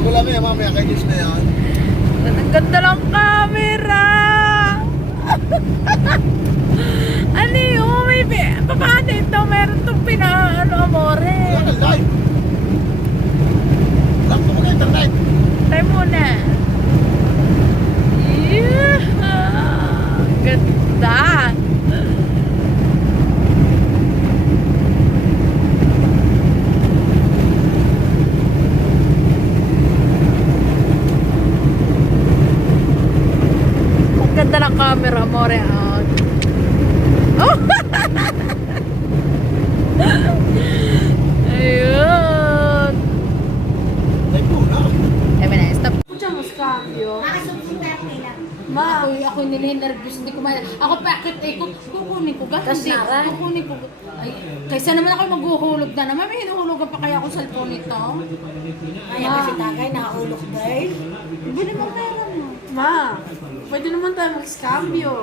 Bago lang yan, mamaya kay Diyos na yan. Ang ganda ng camera! Ano yun? Paano ito? Meron itong amore. Wala ka live. Lang po ka internet. Try muna. Yeah! Ganda! Ang ganda ng camera mo, Real. Oh! Ayun! Live po na. Stop. Escuchamos cambio. Ma, ako nilinervous, hindi ko ako bakit kukunin ko gas, hindi, kukunin ko. Ay, kaysa naman ako maghuhulog na naman, may hinuhulugan pa kaya ako sa cellphone nito. Ay, kasi tagay, nakahulog dahil. Bili mo pera mo. Ma, pwede naman tayo mag-cambio.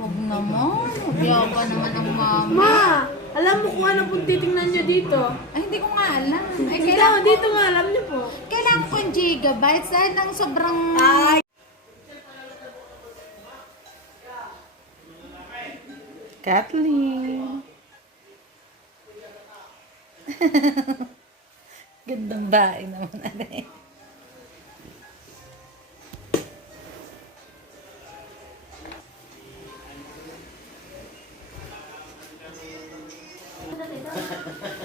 Huwag naman, nagyawa naman ang mama. Ma, alam mo kung ano pong titingnan nyo dito? Ay, hindi ko nga alam. Ay, Kailangan dito nga, alam nyo po. kailangan ko yung gigabytes dahil ng sobrang... Ay, Kathleen. Gandang bahay naman natin.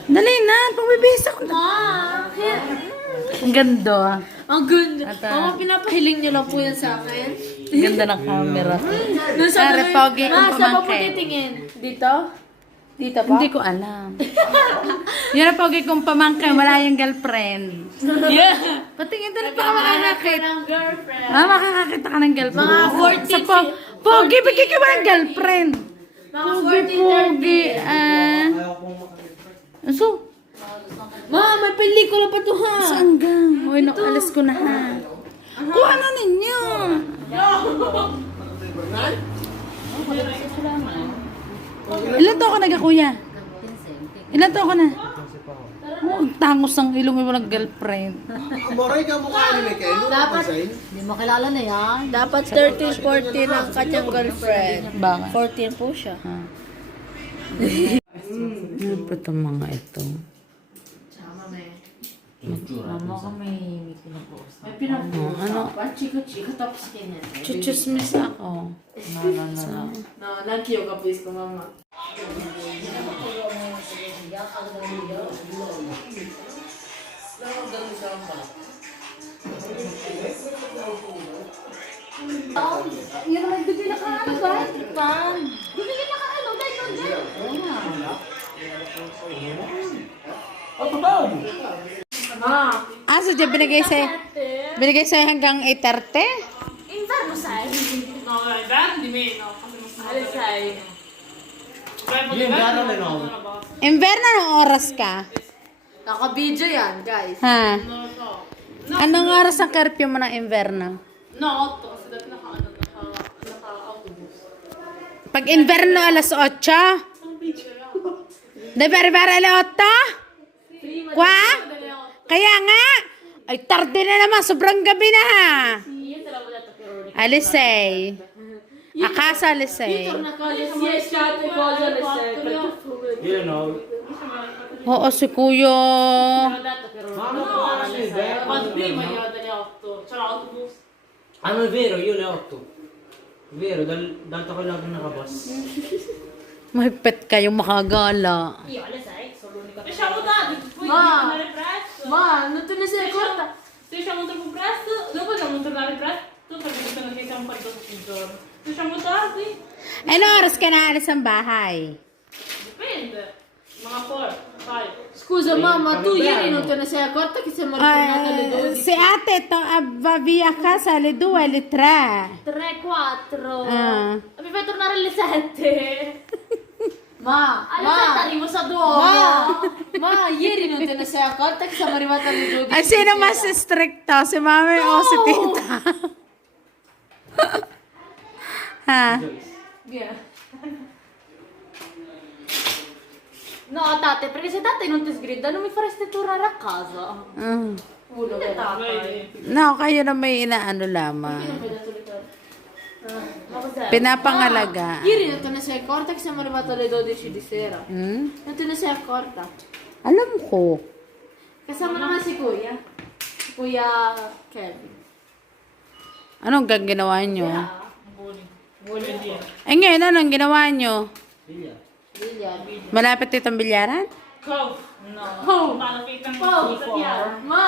Dali na, pumibihis ako na. Ang ganda. ang ganda. Ata. Mama, pinapahiling nyo lang po yan sa akin. Ganda ng camera. Doon sa Pare, pogi kong Ma, saan ba po pamangkin. titingin? Dito? Dito pa? Hindi ko alam. Yan ang pogi kong pamangkin, wala yung girlfriend. Yeah. Patingin doon pa makakakit. ng girlfriend. Makakakita ka ng girlfriend. Mga 14, Sa pogi, bigyan ka ba ng girlfriend? Mga Pogi, So, Ma, may pelikula pa to ha. saan ka? Uy, nakalis ko na ha. Kuha na ninyo. Ilan to ako na kuya? Ilan to ako na? Oh, ang tangos ang ilong mo ng girlfriend. Amoray ka mukha ni Mikael. Dapat, Hindi mo kilala na yan. dapat 13, 14 ang kanyang girlfriend. Bakit? 14 po siya. Ano pa itong mga ito? Mama ko may pinapost. May pinapo. Ano? Chika-chika tapos kanya. Chuchusmis ako. No, nakiyo ka please ko mama. Yun naman, bigay na ka ano ba? Pan. Bigay na ka ano, Ma. Ah, so dyan binigay sa'yo hanggang 8:30? Inverno sai. No, dai, di meno. Alle sai. Yung gano'n na no. Inverno, anong oras ka? Naka-video yan, guys. Ha? Anong oras ang curfew mo ng Inverno? No, 8 kasi dati naka-autobus. Pag Inverno, alas 8? De bere alas 8? Kwa? Kaya nga! Ay, tarde na naman. Sobrang gabi na ha. Alisay. Akasa Alisay. You know. Oo, si Kuya. Ano è vero, io le 8. Vero, dal ko lang nakabas. Mahigpit kayo makagala. Lasciamo tardi, poi Ma. dobbiamo tornare presto. Ma, non te ne sei accorta? Se usciamo troppo presto, dopo dobbiamo tornare presto perché bisogna che siamo fuori tutto il giorno. Se usciamo tardi, Ano oras ka na alis ang bahay? dipende. Mga 4, 5. Scusa mamma, tu ieri non te ne sei accorta che siamo ritornate alle 12? Si ate va via a casa alle 2 alle 3. 3, 4. Ah. Mi fai tornare alle 7. Ma, Alle 7 arrivo sa Duomo. ma, ieri non te ne sei accorta che siamo arrivate alle 12? Ay, sino mas stricto? Si mami o si tita? Ha? Via. No, tate, perché se tate non ti sgrida non mi faresti tornare a casa. Mm. Ulo ka tatay. No, kayo na may inaano lamang. Pinapangalaga. Ieri non te ne sei accorta che siamo arrivati alle 12 di sera? Hmm? Non te ne sei accorta? Alam ko. Kasama naman si Kuya. Si Kuya Kevin. Anong ginawa nyo? Vuole dire. Ngayon, anong ginawa nyo? Iya. Lilia. Malapit itong bilyaran? Go! No. Oh! Malapit ang Oh, T4. Ma!